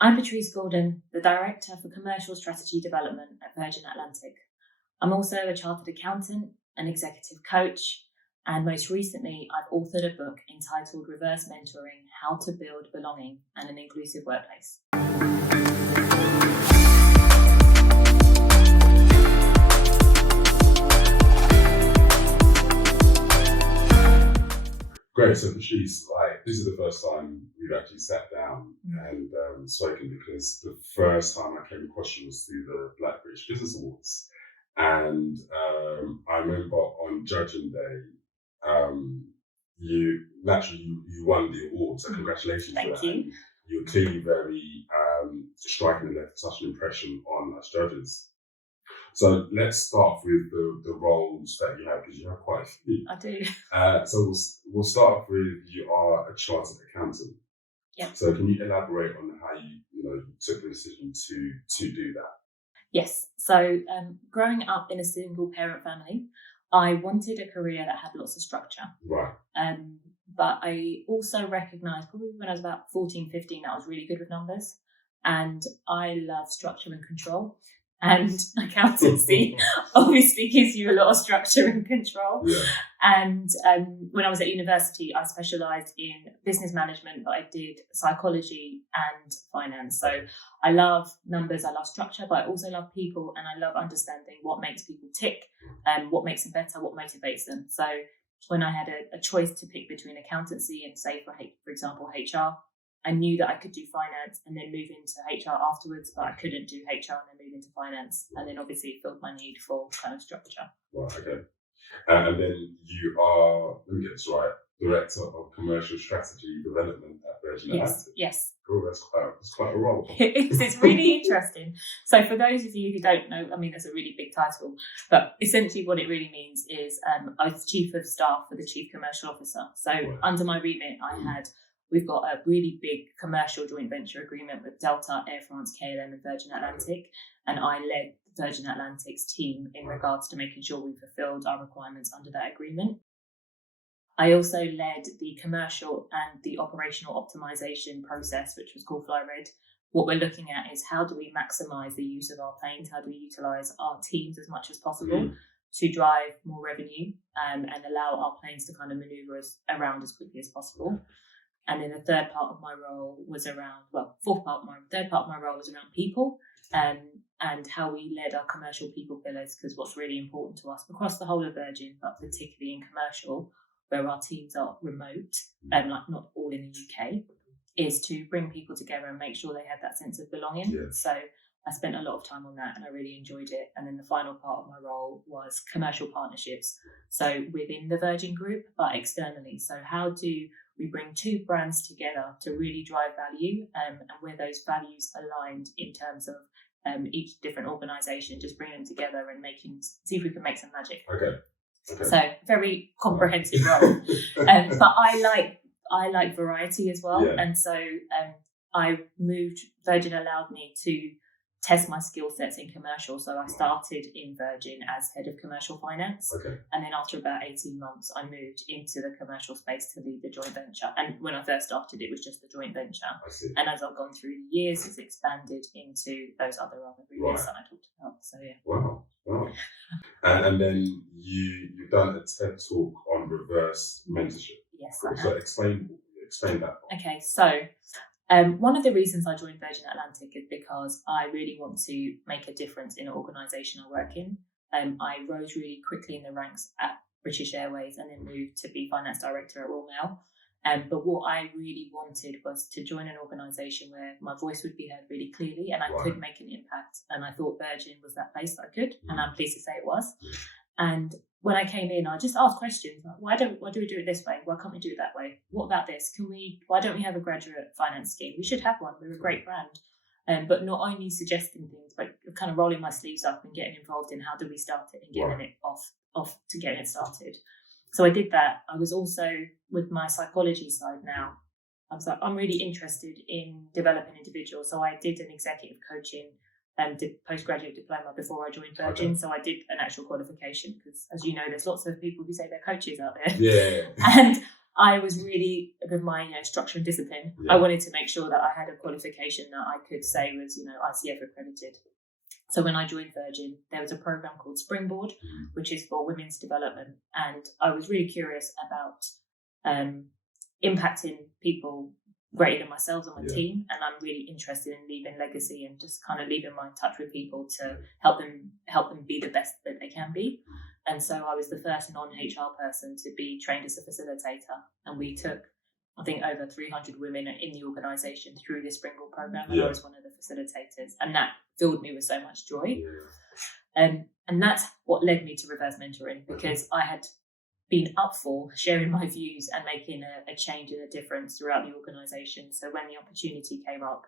I'm Patrice Gordon, the Director for Commercial Strategy Development at Virgin Atlantic. I'm also a chartered accountant, an executive coach, and most recently, I've authored a book entitled Reverse Mentoring: How to Build Belonging and an Inclusive Workplace. Great. So Patrice, this is the first time we've actually sat down and spoken, because the first time I came across you was through the Black British Business Awards. And I remember on Judging Day, you won the award. So congratulations. Thank you. You were clearly very striking and left such an impression on us judges. So let's start with the roles that you have, because you have quite a few. I do. So we'll start off with, you are a chartered accountant. Yeah. So can you elaborate on how you took the decision to do that? Yes. So growing up in a single parent family, I wanted a career that had lots of structure. Right. But I also recognised, probably when I was about 14, 15, that I was really good with numbers. And I love structure and control. And accountancy obviously gives you a lot of structure and control. Yeah. And when I was at university, I specialised in business management, but I did psychology and finance. So I love numbers, I love structure, but I also love people, and I love understanding what makes people tick, and what makes them better, what motivates them. So when I had a choice to pick between accountancy and, say, for example, HR, I knew that I could do finance and then move into HR afterwards, but I couldn't do HR and then move into finance. And then obviously it filled my need for kind of structure. Right, okay. And then you are, let me get this right, Director of Commercial Strategy Development at Virgin Atlantic. Yes. Cool, that's quite a role. It's really interesting. So for those of you who don't know, I mean, that's a really big title, but essentially what it really means is I was Chief of Staff for the Chief Commercial Officer. So under my remit, we've got a really big commercial joint venture agreement with Delta, Air France, KLM and Virgin Atlantic. And I led Virgin Atlantic's team in regards to making sure we fulfilled our requirements under that agreement. I also led the commercial and the operational optimization process, which was called FlyRed. What we're looking at is, how do we maximize the use of our planes? How do we utilize our teams as much as possible to drive more revenue and allow our planes to kind of maneuver around as quickly as possible? And then the third part of my role was around, third part of my role was around people and how we led our commercial people pillars, because what's really important to us across the whole of Virgin, but particularly in commercial, where our teams are remote, like not all in the UK, is to bring people together and make sure they have that sense of belonging. Yeah. So I spent a lot of time on that and I really enjoyed it. And then the final part of my role was commercial partnerships. So within the Virgin Group, but externally. So how do we bring two brands together to really drive value, and where those values aligned in terms of each different organisation, just bring them together and see if we can make some magic. Okay. So very comprehensive role. But I like variety as well. Yeah. And so Virgin allowed me to test my skill sets in commercial. So I started in Virgin as head of commercial finance. Okay. And then after about 18 months, I moved into the commercial space to lead the joint venture. And when I first started, it was just the joint venture. I see. And as I've gone through the years, it's expanded into those other areas that I talked about. So yeah. Wow. And then you've done a TED talk on reverse mentorship. Yes. So explain that. Okay, so one of the reasons I joined Virgin Atlantic is because I really want to make a difference in an organisation I work in. I rose really quickly in the ranks at British Airways and then moved to be finance director at Royal Mail. But what I really wanted was to join an organisation where my voice would be heard really clearly and I could make an impact. And I thought Virgin was that place that I could, and I'm pleased to say it was. And when I came in, I just asked questions like, why do we do it this way? Why can't we do it that way? What about this? Why don't we have a graduate finance scheme? We should have one. We're a great brand. But not only suggesting things, but kind of rolling my sleeves up and getting involved in how do we start it and getting it off to getting it started. So I did that. I was also, with my psychology side now, I was like, I'm really interested in developing individuals. So I did an executive coaching did postgraduate diploma before I joined Virgin. Okay. So I did an actual qualification because, as you know, there's lots of people who say they're coaches out there. Yeah. And I was really, with my structure and discipline, I wanted to make sure that I had a qualification that I could say was, ICF accredited. So when I joined Virgin, there was a program called Springboard, which is for women's development. And I was really curious about impacting people greater than myself and my team. And I'm really interested in leaving legacy and just kind of leaving my touch with people to help them be the best that they can be. And so I was the first non-HR person to be trained as a facilitator. And we took, I think, over 300 women in the organisation through the Springboard program. And I was one of the facilitators. And that filled me with so much joy. And that's what led me to reverse mentoring, because I had been up for sharing my views and making a change and a difference throughout the organisation. So when the opportunity came up,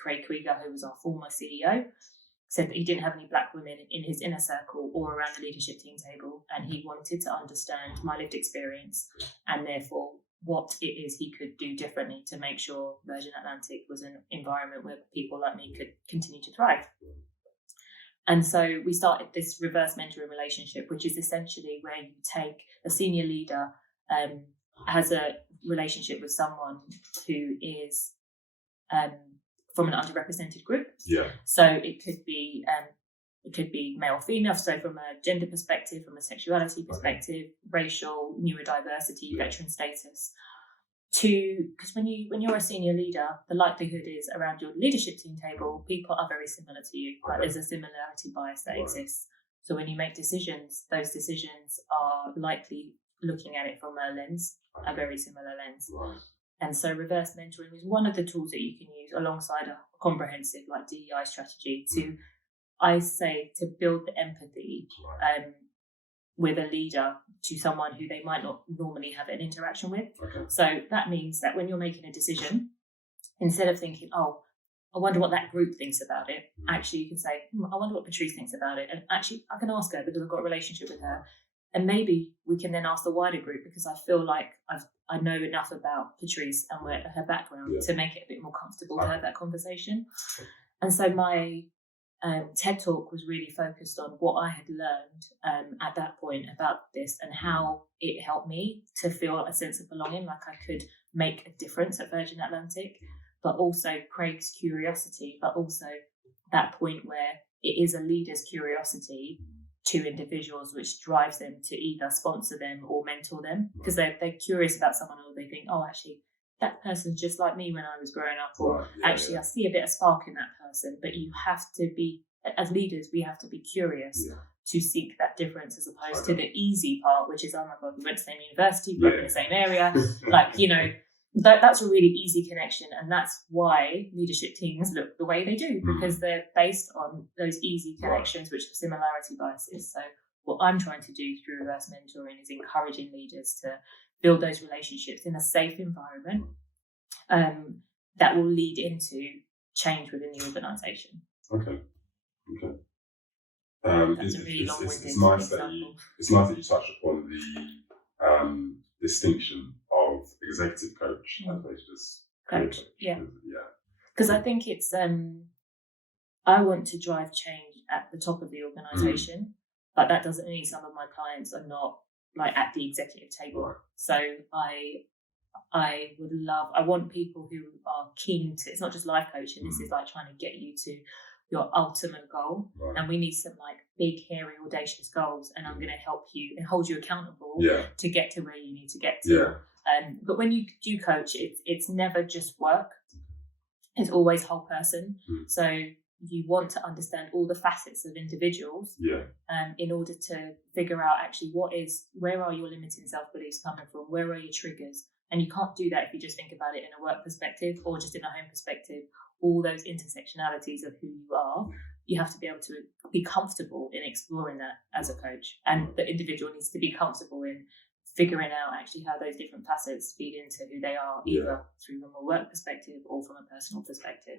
Craig Krieger, who was our former CEO, said that he didn't have any Black women in his inner circle or around the leadership team table, and he wanted to understand my lived experience and therefore what it is he could do differently to make sure Virgin Atlantic was an environment where people like me could continue to thrive. And so we started this reverse mentoring relationship, which is essentially where you take a senior leader has a relationship with someone who is from an underrepresented group. So it could be male, female. So from a gender perspective, from a sexuality perspective, racial, neurodiversity, veteran status. Because when you're a senior leader, the likelihood is around your leadership team table, people are very similar to you. Like there's a similarity bias that exists. So when you make decisions, those decisions are likely looking at it from a very similar lens. And so reverse mentoring is one of the tools that you can use alongside a comprehensive like DEI strategy to build the empathy with a leader to someone who they might not normally have an interaction with. So that means that when you're making a decision, instead of thinking, oh, I wonder what that group thinks about it, actually you can say, I wonder what Patrice thinks about it. And actually I can ask her because I've got a relationship with her. And maybe we can then ask the wider group because I feel like I know enough about Patrice and her background to make it a bit more comfortable to have that conversation. And so my TED Talk was really focused on what I had learned at that point about this and how it helped me to feel a sense of belonging, like I could make a difference at Virgin Atlantic, but also Craig's curiosity, but also that point where it is a leader's curiosity to individuals which drives them to either sponsor them or mentor them, because they're curious about someone or they think, oh, actually, that person's just like me when I was growing up, or I see a bit of spark in that person. But you have to be, as leaders, we have to be curious to seek that difference as opposed to the easy part, which is, oh my God, we went to the same university, we live in the same area. That's a really easy connection. And that's why leadership teams look the way they do, because they're based on those easy connections, which are similarity biases. So what I'm trying to do through reverse mentoring is encouraging leaders to build those relationships in a safe environment that will lead into change within the organisation. Okay. That's a really long-winded example. It's nice that you touched upon the distinction of executive coach as opposed to just coach. Because I think it's I want to drive change at the top of the organisation, but that doesn't mean some of my clients are not like at the executive table. So I want people who are keen to, it's not just life coaching, this is like trying to get you to your ultimate goal. And we need some like big, hairy, audacious goals, and I'm going to help you and hold you accountable to get to where you need to get to. But when you do coach, it's never just work. It's always whole person. So you want to understand all the facets of individuals in order to figure out actually where are your limiting self-beliefs coming from, where are your triggers. And you can't do that if you just think about it in a work perspective or just in a home perspective. All those intersectionalities of who you are, you have to be able to be comfortable in exploring that as a coach. And the individual needs to be comfortable in figuring out actually how those different facets feed into who they are, either through from a work perspective or from a personal perspective.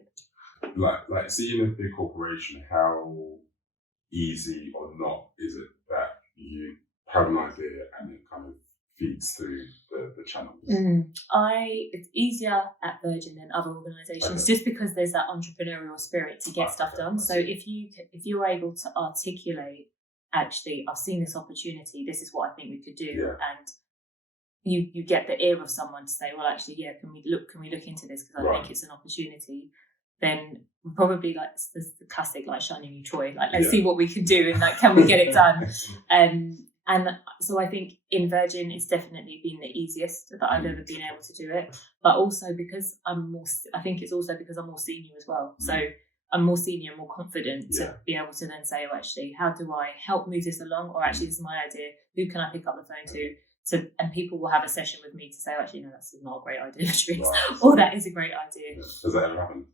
Like seeing a big corporation, how easy or not is it that you have an idea and it kind of feeds through the channels? It's easier at Virgin than other organisations just because there's that entrepreneurial spirit to get stuff done. So if you're able to articulate, actually, I've seen this opportunity, this is what I think we could do, and you get the ear of someone to say, well, actually, yeah, can we look into this, because I think it's an opportunity, then probably like the classic like shiny new toy, like let's see what we can do, and like can we get it done. And so I think in Virgin it's definitely been the easiest that I've ever been able to do it, but also because I'm more senior as well, so I'm more senior and more confident to be able to then say, oh, actually, how do I help move this along, or actually this is my idea, who can I pick up the phone to, and people will have a session with me to say, oh, actually, no, that's not a great idea, Patrice, or that is a great idea. Does that ever happen?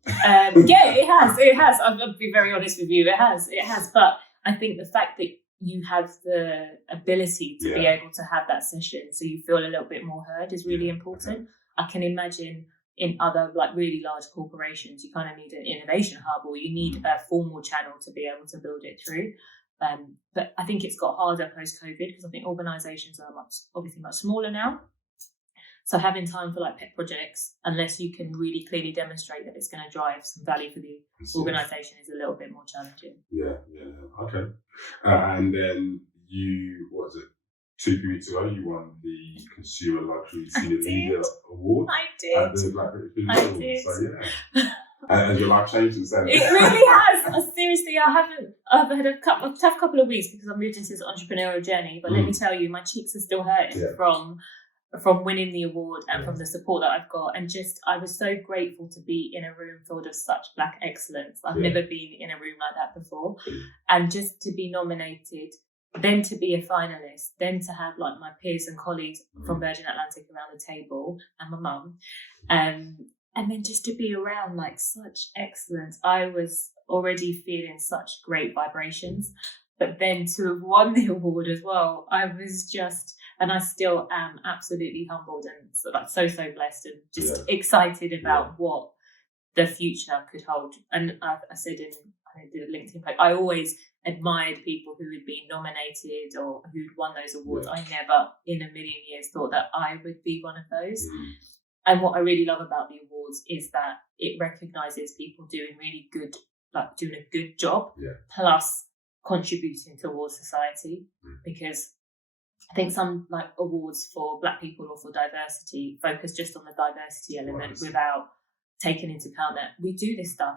Yeah, it has. I'll be very honest with you, it has. But I think the fact that you have the ability to be able to have that session so you feel a little bit more heard is really important. I can imagine in other like really large corporations, you kind of need an innovation hub, or you need a formal channel to be able to build it through. But I think it's got harder post-COVID, because I think organisations are obviously much smaller now. So having time for like pet projects, unless you can really clearly demonstrate that it's going to drive some value for the organisation, is a little bit more challenging. Yeah. Okay. And then 2 weeks ago, you won the Consumer Luxury Senior Leader Award. I did. At the Black British Business Awards. So and your life changed since then. It really has. Seriously, I've had a tough couple of weeks because I've moved into this entrepreneurial journey. But let me tell you, my cheeks are still hurting from winning the award and from the support that I've got. And I was so grateful to be in a room filled with such Black excellence. I've never been in a room like that before. And just to be nominated, then to be a finalist, then to have like my peers and colleagues from Virgin Atlantic around the table, and my mum, and then just to be around like such excellence. I was already feeling such great vibrations, but then to have won the award as well, I was just, and I still am absolutely humbled and so blessed, and just excited about what the future could hold. And I said I did a LinkedIn post, I always admired people who had been nominated or who'd won those awards. I never in a million years thought that I would be one of those. And what I really love about the awards is that it recognises people doing really good, like doing a good job, plus contributing towards society. Because I think some like awards for Black people or for diversity focus just on the diversity element without taking into account that we do this stuff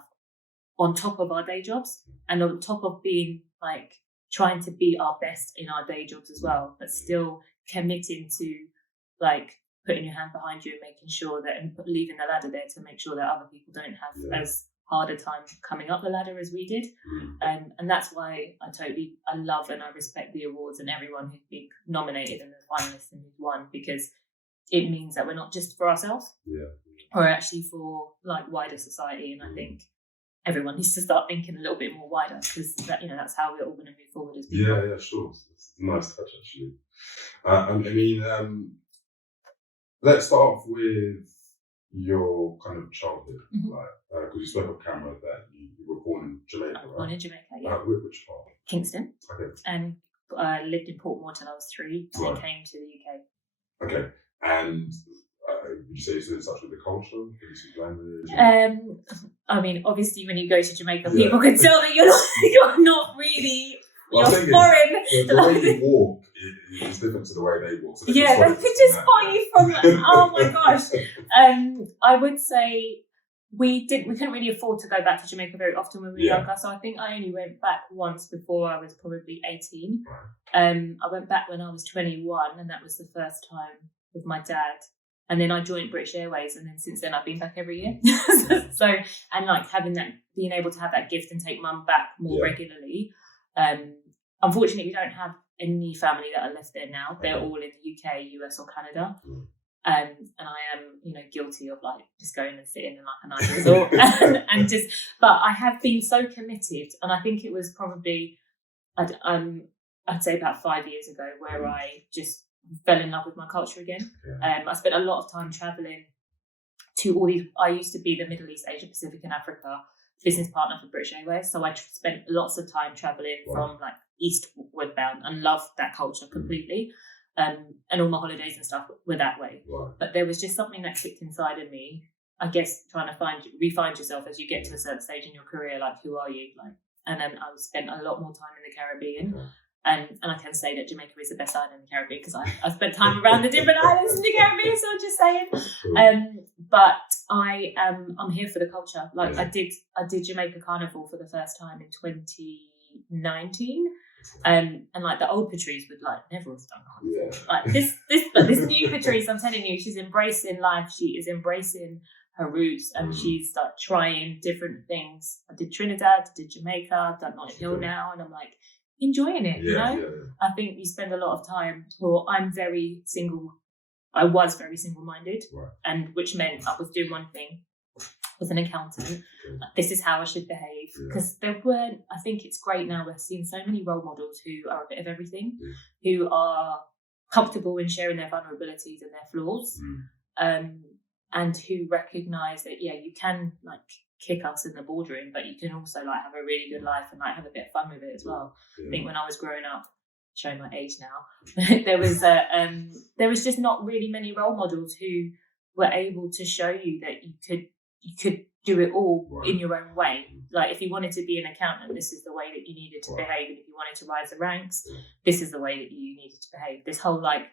on top of our day jobs, and on top of being like trying to be our best in our day jobs as well, but still committing to like putting your hand behind you and making sure that, and leaving the ladder there to make sure that other people don't have as hard a time coming up the ladder as we did. And that's why I love and I respect the awards and everyone who's been nominated and the finalists and who's won, because it means that we're not just for ourselves, we're actually for like wider society. And I think everyone needs to start thinking a little bit more wider, because that's how we're all going to move forward as people. Yeah, sure. It's a nice touch actually. I mean, let's start off with your kind of childhood, because you spoke off camera that you were born in Jamaica, right? Born in Jamaica, yeah. Which part? Kingston. Okay. And lived in Portmore till I was 3, and then came to the UK. Okay. And would you say you're still in touch with the culture? Can you speak language? I mean, obviously, when you go to Jamaica, people can tell that you're not really. You're foreign. The way you walk is different to the way they walk. So they could just spot you from. Oh my gosh! I would say we couldn't really afford to go back to Jamaica very often when we were younger. So I think I only went back once before I was probably 18. I went back when I was 21, and that was the first time with my dad. And then I joined British Airways, and then since then I've been back every year. So and like being able to have that gift and take mum back more regularly. Unfortunately, we don't have any family that are left there now. They're all in the UK, US, or Canada. And I am, guilty of like just going and sitting in like a nice resort and just. But I have been so committed, and I think it was probably, I'd say about 5 years ago, where I just fell in love with my culture again. I spent a lot of time traveling to all these. I used to be the Middle East, Asia Pacific, and Africa business partner for British Airways, so I spent lots of time traveling from like eastward bound, and loved that culture completely. And all my holidays and stuff were that way. But there was just something that clicked inside of me. I guess trying to refine yourself as you get to a certain stage in your career, like who are you? Like, and then I spent a lot more time in the Caribbean. And I can say that Jamaica is the best island in the Caribbean because I spent time around the different islands in the Caribbean, so I'm just saying. But I'm here for the culture. Like I did Jamaica Carnival for the first time in 2019. And like the old Patrice would like never have done carnival. Like this new Patrice, I'm telling you, she's embracing life. She is embracing her roots, and she's like trying different things. I did Trinidad, I did Jamaica, I've done Notting Hill now, and I'm like enjoying it. You know, I think you spend a lot of time. Well, I'm very single. I was very single-minded, and which meant I was doing one thing. Was an accountant. This is how I should behave, because there weren't. I think it's great now. We're seeing so many role models who are a bit of everything, who are comfortable in sharing their vulnerabilities and their flaws, and who recognise that you can like kick us in the boardroom, but you can also like have a really good life and like have a bit of fun with it as well. I think when I was growing up, showing my age now, there was just not really many role models who were able to show you that you could do it all in your own way. Like if you wanted to be an accountant, this is the way that you needed to behave, and if you wanted to rise the ranks, this is the way that you needed to behave. This whole like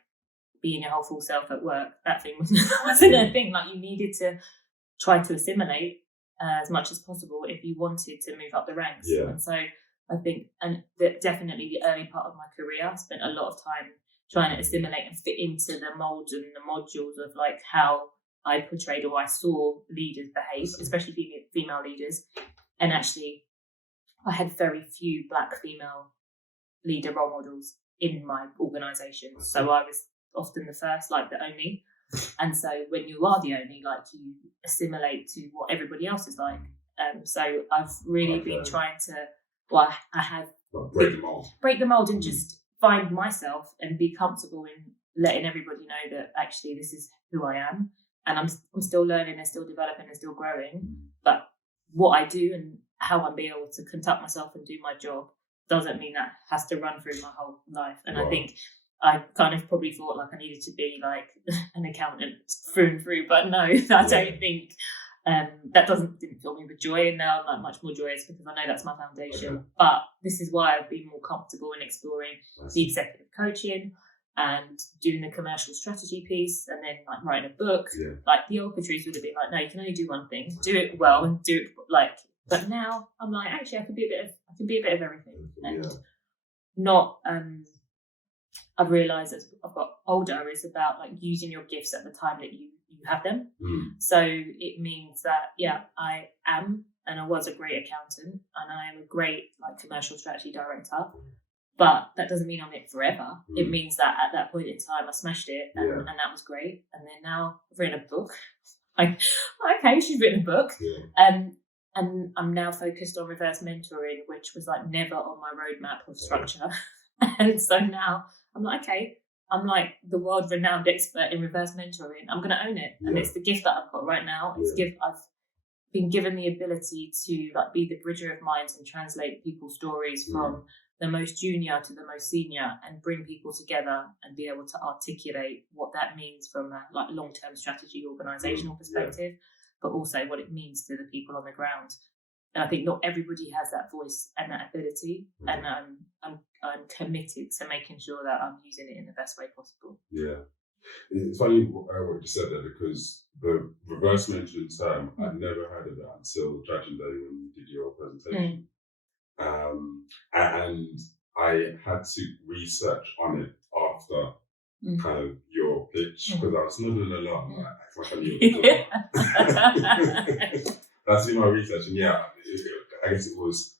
being your whole full self at work, that thing wasn't a thing. Like you needed to try to assimilate as much as possible if you wanted to move up the ranks. And so I think, and definitely the early part of my career, I spent a lot of time trying to assimilate and fit into the molds and the modules of like how I portrayed or I saw leaders behave, especially female leaders. And actually, I had very few Black female leader role models in my organisation. So I was often the first, like the only. And so when you are the only, like you assimilate to what everybody else is like. So I've really been trying to, I have break the mold and just find myself and be comfortable in letting everybody know that actually this is who I am. And I'm still learning and still developing and still growing. But what I do and how I'm able to conduct myself and do my job doesn't mean that has to run through my whole life. And I think I kind of probably thought like I needed to be like an accountant through and through, but no, I don't think that didn't fill me with joy. And now I'm like much more joyous because I know that's my foundation. But this is why I've been more comfortable in exploring the executive coaching and doing the commercial strategy piece, and then like writing a book. Like the old Patrice would have been like, no, you can only do one thing, do it well, and do it like. But now I'm like, actually, I can be a bit of everything, and not. I've realised as I've got older, is about like using your gifts at the time that you have them. So it means that I am and I was a great accountant, and I am a great like commercial strategy director. But that doesn't mean I'm it forever. It means that at that point in time, I smashed it, and that was great. And then now I've written a book. Like, okay, she's written a book. And I'm now focused on reverse mentoring, which was like never on my roadmap of structure. And so now I'm like, okay, I'm like the world-renowned expert in reverse mentoring. I'm going to own it. And it's the gift that I've got right now. I've been given the ability to like be the bridger of minds and translate people's stories from the most junior to the most senior, and bring people together and be able to articulate what that means from a like long-term strategy organizational perspective, but also what it means to the people on the ground. And I think not everybody has that voice and that ability, and I'm committed to making sure that I'm using it in the best way possible. It's funny what you said there, because the reverse mentoring term, I'd never heard of that until Judging Day when you did your presentation. And I had to research on it after kind of your pitch, because I was nodding along like I knew it. That's been my research, and I guess it was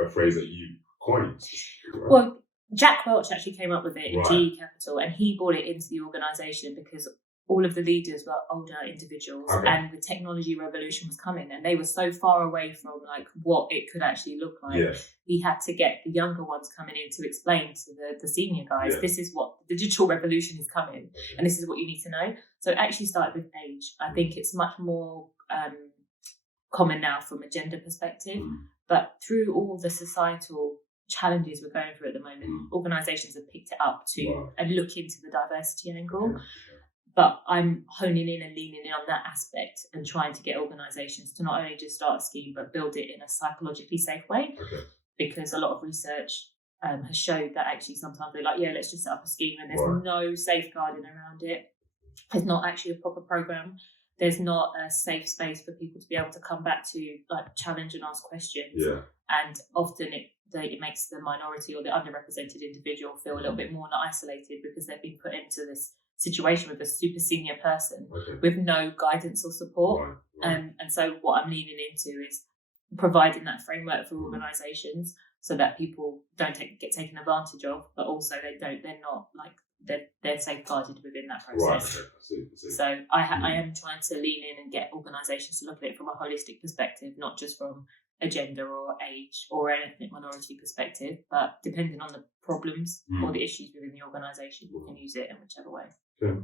a phrase that you coined. Right? Well, Jack Welch actually came up with it in GE Capital, and he brought it into the organisation because all of the leaders were older individuals, and the technology revolution was coming, and they were so far away from like what it could actually look like. He had to get the younger ones coming in to explain to the senior guys, this is what the digital revolution is coming, and this is what you need to know. So it actually started with age. I think it's much more common now from a gender perspective, but through all the societal challenges we're going through at the moment, organisations have picked it up to and look into the diversity angle. But I'm honing in and leaning in on that aspect and trying to get organisations to not only just start a scheme, but build it in a psychologically safe way. Because a lot of research has showed that actually sometimes they're like, yeah, let's just set up a scheme, and there's no safeguarding around it. There's not actually a proper program. There's not a safe space for people to be able to come back to, like, challenge and ask questions. Yeah. And often it makes the minority or the underrepresented individual feel a little bit more isolated because they've been put into this situation with a super senior person with no guidance or support. And so what I'm leaning into is providing that framework for organisations so that people don't get taken advantage of, but also they're safeguarded within that process. Right, okay. I see. So I am trying to lean in and get organisations to look at it from a holistic perspective, not just from a gender or age or an ethnic minority perspective, but depending on the problems or the issues within the organisation, we can use it in whichever way. Okay.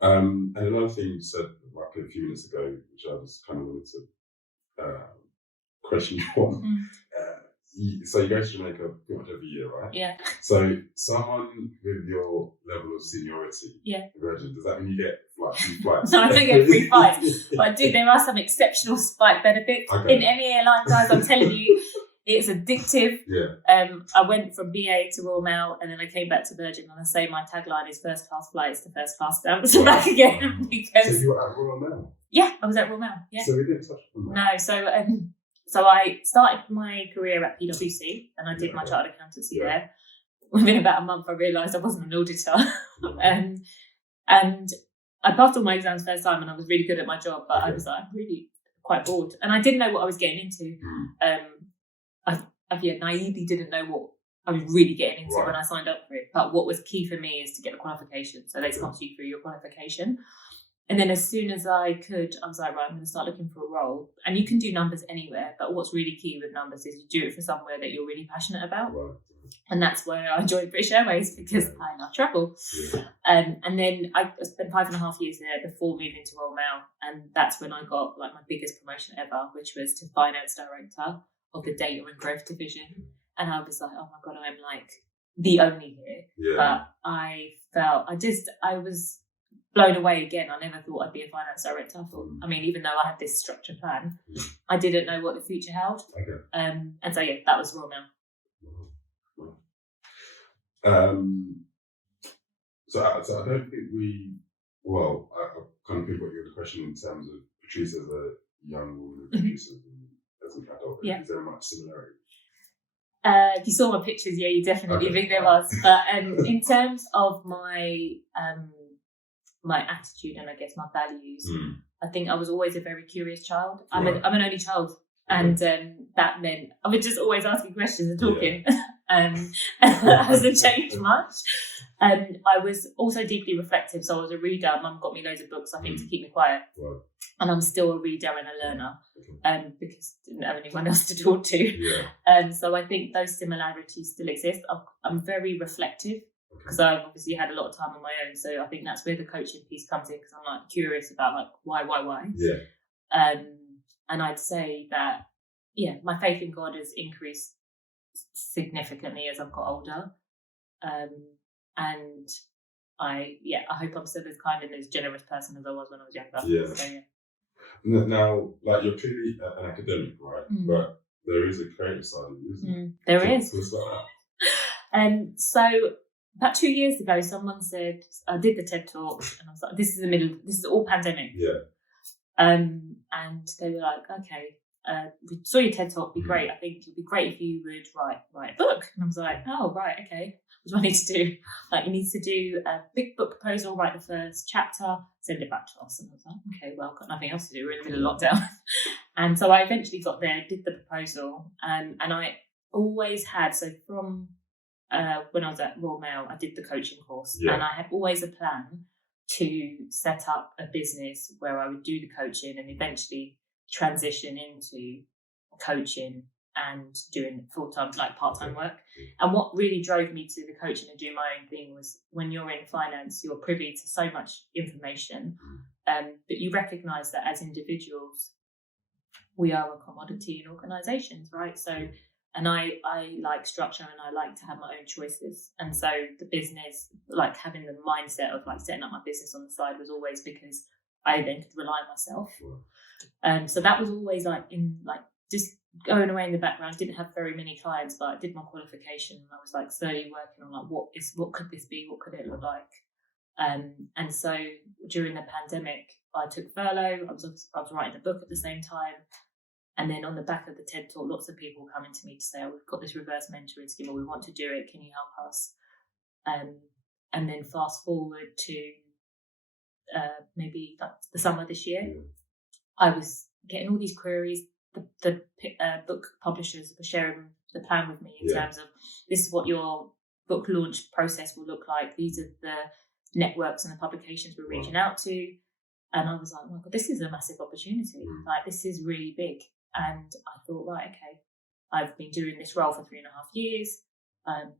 And another thing you said like a few minutes ago, which I just kind of wanted to question you on. So you go to Jamaica pretty much every year, right? Yeah. So someone with your level of seniority, Virgin, does that mean you get like free flights? No, I don't get free flights, but there are some exceptional flight benefits in any airline, guys. I'm telling you, it's addictive. Yeah. I went from BA to Royal Mail, and then I came back to Virgin, and I say my tagline is first class flights to first class stamps back again. Because so you were at Royal Mail? Yeah, I was at Royal Mail. Yeah. So we didn't touch on that. No, so I started my career at PwC, and I did my chartered accountancy there. Within about a month, I realised I wasn't an auditor. And I passed all my exams first time, and I was really good at my job, but I was like, I'm really quite bored. And I didn't know what I was getting into. I naively didn't know what I was really getting into when I signed up for it. But what was key for me is to get the qualification. So they sponsor you through your qualification. And then as soon as I could, I was like, right, I'm going to start looking for a role. And you can do numbers anywhere, but what's really key with numbers is you do it for somewhere that you're really passionate about. And that's where I joined British Airways, because I love travel. And then I spent 5.5 years there before moving to Royal Mail. And that's when I got like my biggest promotion ever, which was to finance director of the data and growth division. And I was like, oh my God, I'm like the only here. But I was blown away again. I never thought I'd be a finance director. I mean, even though I had this structured plan, I didn't know what the future held. And so that was Royal Mail. So I don't think I kind of think what your question in terms of Patrice as a young woman and Patrice as an adult. Is there much similarity? If you saw my pictures, you definitely think there was. But in terms of my my attitude and I guess my values, I think I was always a very curious child. I'm an only child, and that meant I was just always asking questions and talking. And that hasn't changed much. And I was also deeply reflective, so I was a reader. Mum got me loads of books, I think, to keep me quiet. And I'm still a reader and a learner, because I didn't have anyone else to talk to. So I think those similarities still exist. I'm very reflective, because I've obviously had a lot of time on my own. So I think that's where the coaching piece comes in, because I'm like curious about like why. And I'd say that my faith in God has increased significantly as I've got older, and I hope I'm still as kind and as generous person as I was when I was younger. So, Now, like, you're clearly an academic, right? But there is a creative side of you, isn't there? There is. What's that? So about 2 years ago, someone said, I did the TED Talk, and I was like, this is all pandemic. And they were like, okay, we saw your TED Talk, it'd be great. I think it'd be great if you would write a book. And I was like, oh, right, okay. What do I need to do? Like, you need to do a big book proposal, write the first chapter, send it back to us. And I was like, okay, well, I've got nothing else to do. We're in the middle of lockdown. And so I eventually got there, did the proposal, and I always had, so from when I was at Royal Mail, I did the coaching course, and I had always a plan to set up a business where I would do the coaching and eventually transition into coaching and doing full-time, like part-time work. And what really drove me to the coaching and doing my own thing was, when you're in finance, you're privy to so much information, but you recognise that as individuals, we are a commodity in organisations, right? So, and I like structure, and I like to have my own choices. And so the business, like having the mindset of like setting up my business on the side, was always because I then could rely on myself. So that was always like in like just going away in the background, didn't have very many clients, but I did my qualification and I was like slowly working on like what could this be? What could it look like? And so during the pandemic, I took furlough. I was writing a book at the same time. And then on the back of the TED Talk, lots of people coming to me to say, we've got this reverse mentoring scheme, or we want to do it. Can you help us? And then fast forward to maybe like the summer this year, I was getting all these queries. The book publishers were sharing the plan with me in terms of this is what your book launch process will look like. These are the networks and the publications we're reaching out to. And I was like, oh my God, this is a massive opportunity. Like, this is really big. And I thought, right, okay, I've been doing this role for 3.5 years.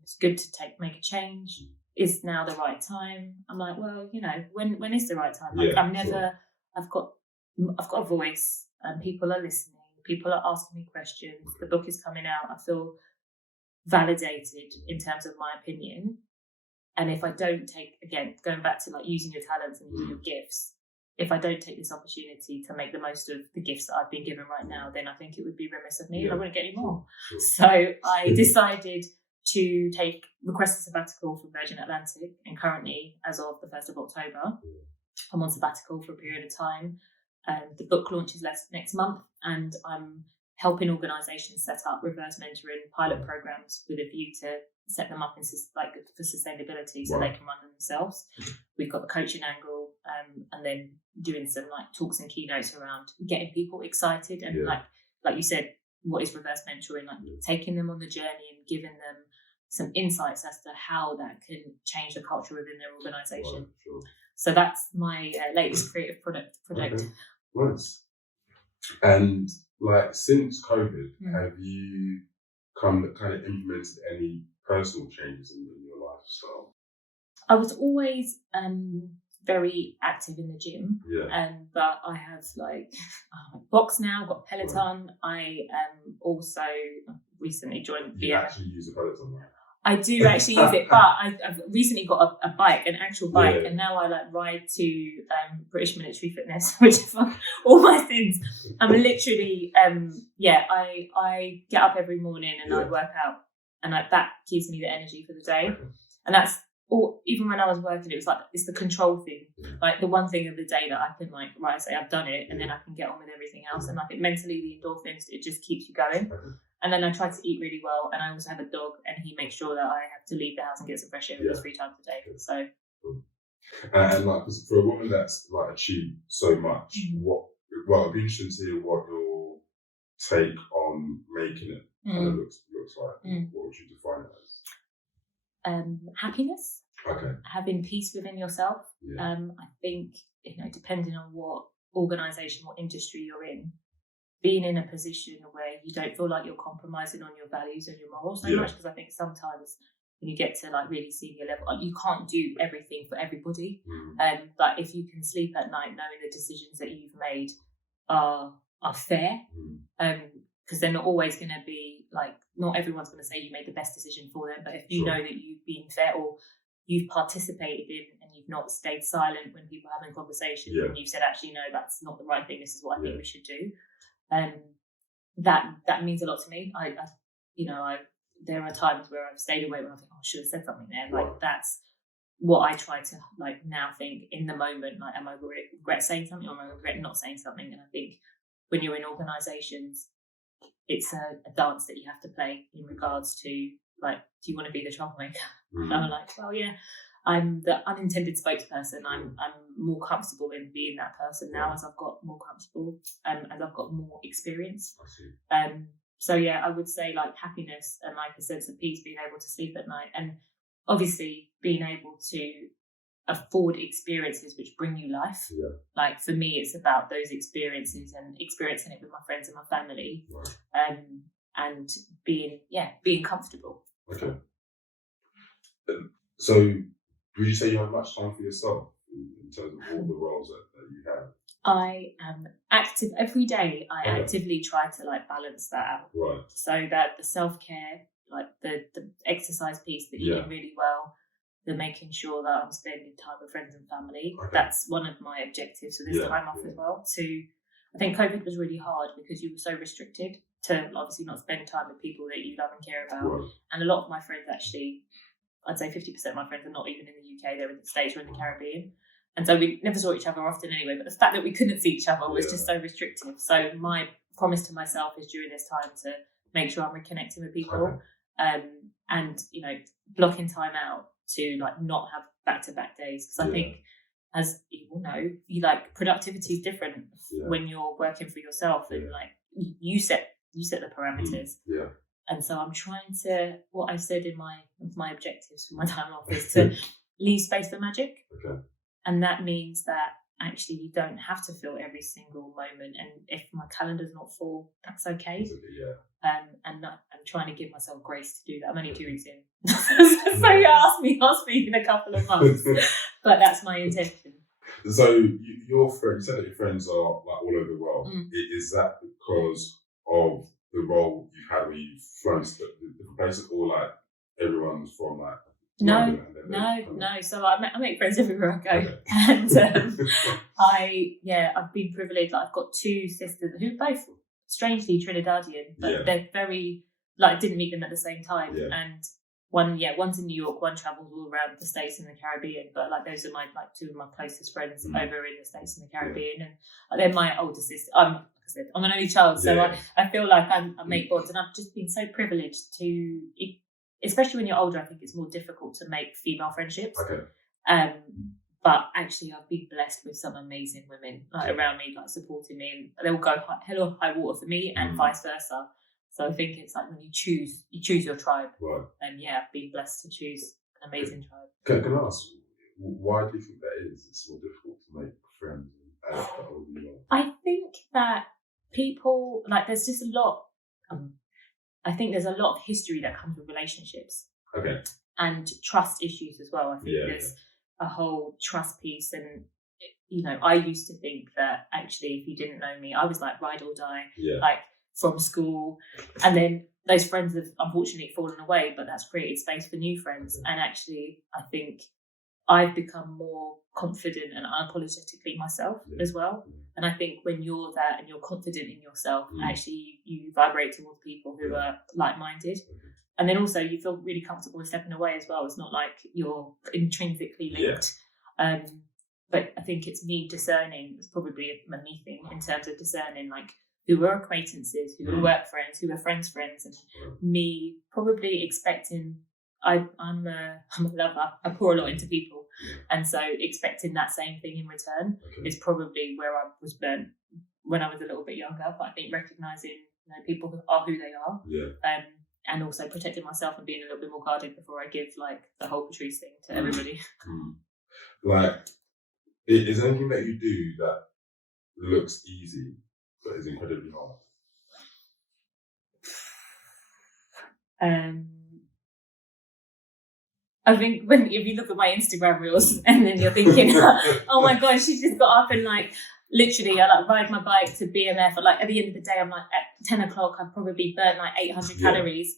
It's good to make a change. Is now the right time? I'm like, well, when is the right time? Like, I've got a voice and people are listening. People are asking me questions. The book is coming out. I feel validated in terms of my opinion. And if I don't take, again, going back to like using your talents and using your gifts, if I don't take this opportunity to make the most of the gifts that I've been given right now, then I think it would be remiss of me and I wouldn't get any more. So I decided to request a sabbatical from Virgin Atlantic, and currently, as of the 1st of October, I'm on sabbatical for a period of time. The book launches next month, and I'm helping organisations set up reverse mentoring pilot programs with a view to set them up for sustainability, so they can run them themselves. We've got the coaching angle, and then doing some like talks and keynotes around getting people excited and like you said, what is reverse mentoring? Like taking them on the journey and giving them some insights as to how that can change the culture within their organisation. So that's my latest creative project. Okay. Nice. And like since COVID, have you kind of implemented any personal changes in your lifestyle? I was always very active in the gym, but I have box now, got Peloton. I also recently joined. You actually use a Peloton, right? I do actually use it, but I've recently got a bike, an actual bike, and now I ride to British Military Fitness, which is all my sins. I'm literally, I get up every morning and I work out, and that gives me the energy for the day. And that's all. Even when I was working, it was it's the control thing, like the one thing of the day that I can say I've done it, and then I can get on with everything else. And mentally, the endorphins, it just keeps you going. And then I try to eat really well, and I also have a dog, and he makes sure that I have to leave the house and get some fresh air at least 3 times a day. So, and for a woman that's achieved so much, it'd be interesting to hear what your take on making it kind of looks like. What would you define it as? Happiness. Okay. Having peace within yourself. I think depending on what organisation, what industry you're in, being in a position where you don't feel like you're compromising on your values and your morals so much, because I think sometimes when you get to really senior level, you can't do everything for everybody. But if you can sleep at night knowing the decisions that you've made are fair, because they're not always going to be not everyone's going to say you made the best decision for them. But if you know that you've been fair, or you've participated in and you've not stayed silent when people are having conversations, and you've said, actually, no, that's not the right thing. This is what I think we should do. That means a lot to me. There are times where I've stayed away when I think, I should have said something there. That's what I try to now think in the moment. Am I regret saying something, or am I regret not saying something? And I think when you're in organisations, it's a dance that you have to play in regards to do you want to be the troublemaker? And I'm well, yeah. I'm the unintended spokesperson. I'm more comfortable in being that person now as I've got more comfortable and as I've got more experience. So I would say happiness and a sense of peace, being able to sleep at night, and obviously being able to afford experiences which bring you life. For me, it's about those experiences and experiencing it with my friends and my family, and being comfortable. Okay. So, would you say you have much time for yourself in terms of all the roles that you have? I am active every day. I actively try to balance that out. Right. So that the self-care, the exercise piece that you do really well, the making sure that I'm spending time with friends and family. That's one of my objectives for this time off as well. I think COVID was really hard because you were so restricted. to obviously not spend time with people that you love and care about. Right. And a lot of my friends actually, I'd say 50% of my friends are not even in the UK, they're in the States or in the Caribbean. And so we never saw each other often anyway, but the fact that we couldn't see each other was just so restrictive. So my promise to myself is during this time to make sure I'm reconnecting with people, and, you know, blocking time out to like not have back-to-back days. Because I think, as you all know, productivity is different when you're working for yourself, and like you set the parameters. And so I'm trying to, what I've said in my objectives for my time off is to leave space for magic. And that means that actually you don't have to fill every single moment. And if my calendar's not full, that's okay. And I'm trying to give myself grace to do that. I'm only 2 weeks in. So you ask me in a couple of months. But that's my intention. So your friends, you said that your friends are like all over the world. Is that because of the role you've had where you've flown to different places, or like everyone's from like No. So I make friends everywhere I go, and I've been privileged. Like, I've got 2 sisters who are both strangely Trinidadian, but they're very didn't meet them at the same time. And one's in New York, one travels all around the States and the Caribbean. But like those are my 2 of my closest friends over in the States and the Caribbean, and they're my older sister. I'm an only child, so I feel like I make bonds, and I've just been so privileged to. Especially when you're older, I think it's more difficult to make female friendships. But actually, I've been blessed with some amazing women around me, supporting me, and they'll go hell or high water for me, and vice versa. So I think it's like when you choose your tribe. And I've been blessed to choose an amazing tribe. Can I ask, why do you think that is? It's more difficult to make friends as older you are? I think that people there's just a lot. I think there's a lot of history that comes with relationships. And trust issues as well. I think there's a whole trust piece. And, you know, I used to think that actually if you didn't know me, I was like ride or die, from school. And then those friends have unfortunately fallen away, but that's created space for new friends. And actually, I think I've become more confident and unapologetically myself as well. And I think when you're that and you're confident in yourself, actually you vibrate towards people who are like-minded. And then also you feel really comfortable stepping away as well. It's not like you're intrinsically linked. But I think it's me discerning. It's probably a me thing in terms of discerning who are acquaintances, who are work friends, who are friends' and me probably expecting. I'm a lover. I pour a lot into people, and so expecting that same thing in return is probably where I was burnt when I was a little bit younger. But I think recognizing people who are who they are, and also protecting myself and being a little bit more guarded before I give the whole Patrice thing to everybody. Is there anything that you do that looks easy but is incredibly hard? I think if you look at my Instagram reels and then you're thinking, oh my gosh, she just got up and literally I ride my bike to BMF. At the end of the day, I'm at 10 o'clock, I've probably burnt 800 calories.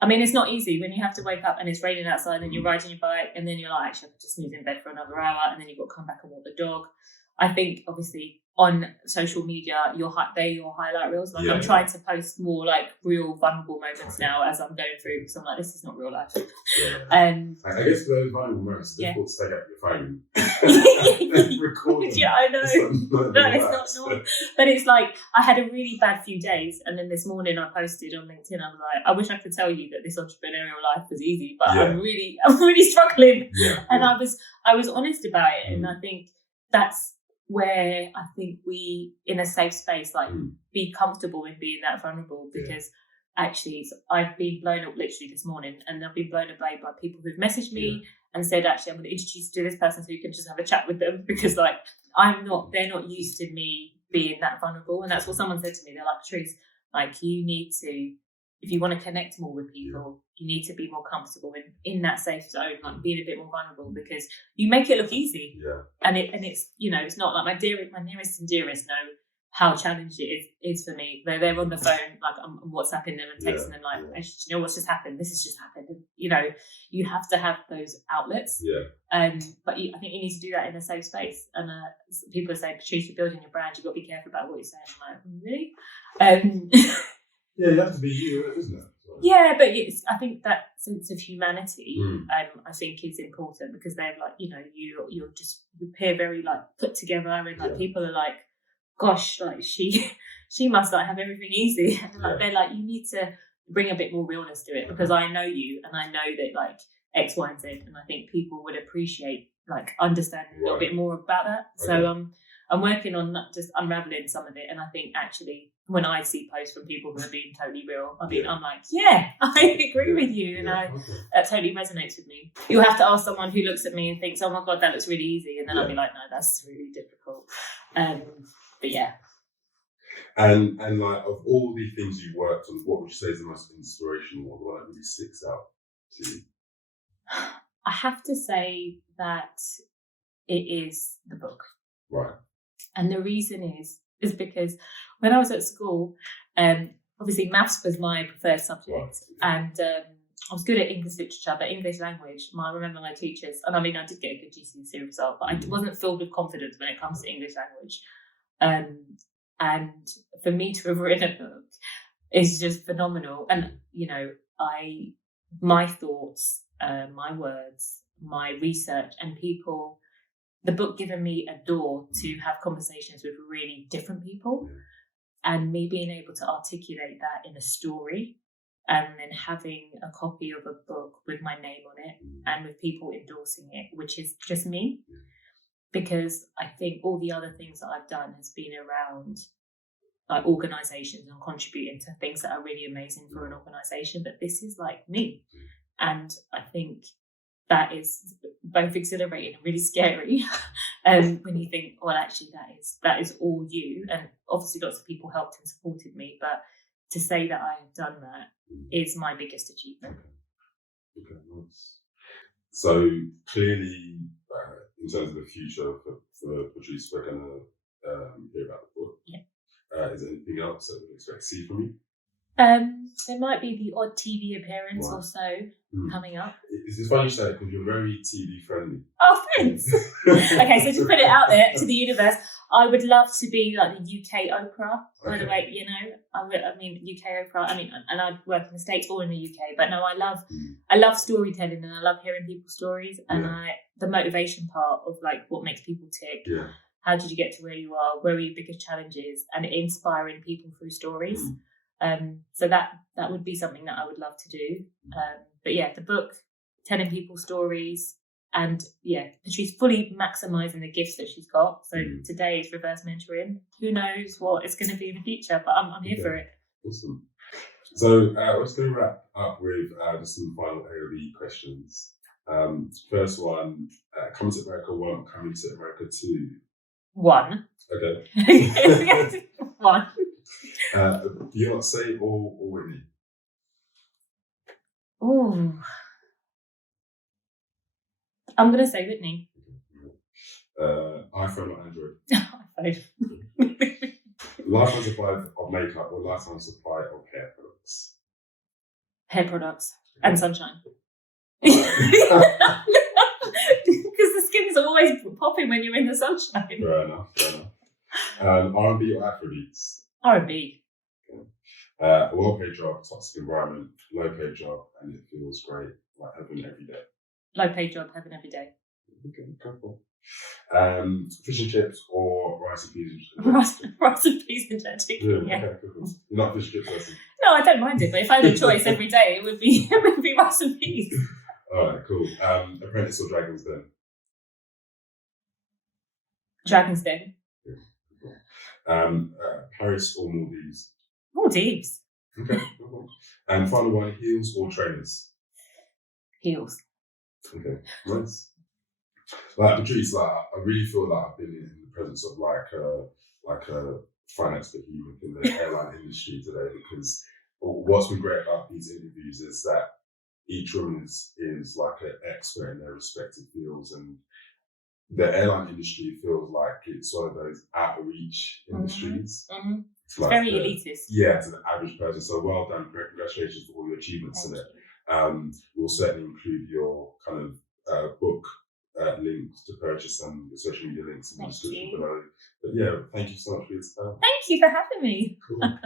I mean, it's not easy when you have to wake up and it's raining outside and you're riding your bike and then you're actually I could just snooze in bed for another hour and then you've got to come back and walk the dog. I think obviously on social media, they're your highlight reels. I'm trying to post more real vulnerable moments now as I'm going through because I'm this is not real life. I guess for those vulnerable moments, it's difficult to take out your phone and record them. I know. It's not normal. But it's I had a really bad few days, and then this morning I posted on LinkedIn. I was I wish I could tell you that this entrepreneurial life was easy, but I'm really struggling. And I was honest about it, and I think that's where I think we, in a safe space, be comfortable in being that vulnerable because actually I've been blown up literally this morning and I've been blown away by people who've messaged me and said, actually, I'm going to introduce you to this person so you can just have a chat with them because they're not used to me being that vulnerable. And that's what someone said to me. They're Patrice, you need to, if you want to connect more with people, you need to be more comfortable in that safe zone, being a bit more vulnerable because you make it look easy. And it's it's not my nearest and dearest know how challenged it is for me. They're on the phone, I'm WhatsApping them and texting them do you know what's just happened? This has just happened. And, you have to have those outlets. But I think you need to do that in a safe space. And people say, Patrice, you're building your brand. You've got to be careful about what you're saying. I'm really? Yeah, you have to be you, isn't it? So. Yeah, but I think that sense of humanity, I think is important, because they're like, you know, you appear very like put together, and like people are like, gosh, like she must like have everything easy. And like they're like, you need to bring a bit more realness to it, because I know you, and I know that like X, Y, and Z, and I think people would appreciate like understanding a little bit more about that. So I'm working on just unraveling some of it, and I think actually when I see posts from people who are being totally real, I'm like, yeah, I agree with you, and that totally resonates with me. You'll have to ask someone who looks at me and thinks, oh my God, that looks really easy, and then I'll be like, no, that's really difficult. But yeah. And like, of all the things you worked on, what would you say is the most inspirational, or the one that really sticks out to you? I have to say that it is the book. Right. And the reason is because when I was at school, obviously maths was my preferred subject, and I was good at English literature, but English language, I remember my teachers, and I mean, I did get a good GCSE result, but I wasn't filled with confidence when it comes to English language. And for me to have written a book is just phenomenal. And, you know, my thoughts, my words, my research, and people, the book given me a door to have conversations with really different people, and me being able to articulate that in a story, and then having a copy of a book with my name on it and with people endorsing it, which is just me. Because I think all the other things that I've done has been around like organisations and contributing to things that are really amazing for an organisation, but this is like me. And I think that is both exhilarating and really scary when you think, well, actually that is all you. And obviously lots of people helped and supported me, but to say that I have done that is my biggest achievement. Okay, nice. So clearly, in terms of the future for Patrice, we're going to hear about the book. Yeah. Is there anything else that we expect to see from you? There might be the odd TV appearance or so coming up. It's funny you say it, because you're very TV friendly. Oh, thanks. Okay, so to put it out there to the universe, I would love to be like the UK Oprah. By the way, you know, I mean UK Oprah. I mean, and I work in the States or in the UK, but no, I love storytelling, and I love hearing people's stories, and the motivation part of like what makes people tick. Yeah. How did you get to where you are? Where were your biggest challenges? And inspiring people through stories. So that would be something that I would love to do. But yeah, the book, telling people stories, and Patrice fully maximising the gifts that she's got. So today is reverse mentoring. Who knows what it's going to be in the future, but I'm here for it. Awesome. So let's go wrap up with just some final AOB questions. First one, come to America 1, coming to America 2. 1. Okay. 1. Beyonce or Whitney? Oh, I'm going to say Whitney. iPhone or Android? iPhone. Lifetime supply of makeup or lifetime supply of hair products? Hair products and sunshine. Because the skin's always popping when you're in the sunshine. Fair enough. R&B or Afrobeats? R&B. A well-paid job, toxic environment, low-paid job, and it feels great, like heaven every day. Low-paid job, heaven every day. Okay, cool. Fish and chips or rice and peas? Rice and peas and chicken. Yeah. Okay, cool. You're not a fish and chips person? No, I don't mind it, but if I had a choice every day, it would be rice and peas. All right, cool. Apprentice or Dragon's Den? Dragon's Den. Paris or Maldives? Maldives. Okay, cool. And final one, heels or trainers? Heels. Okay, nice. Like Patrice, like I really feel like I've been in the presence of like a finance behemoth in the airline industry today, because what's been great about these interviews is that each woman is like an expert in their respective fields, and the airline industry feels like it's one of those out of reach industries. Mm-hmm. It's like very elitist. Yeah, to the average person. So well done, congratulations for all your achievements in it. We'll certainly include your kind of book links to purchase and your social media links in the description below. But yeah, thank you so much for your time. Thank you for having me. Cool.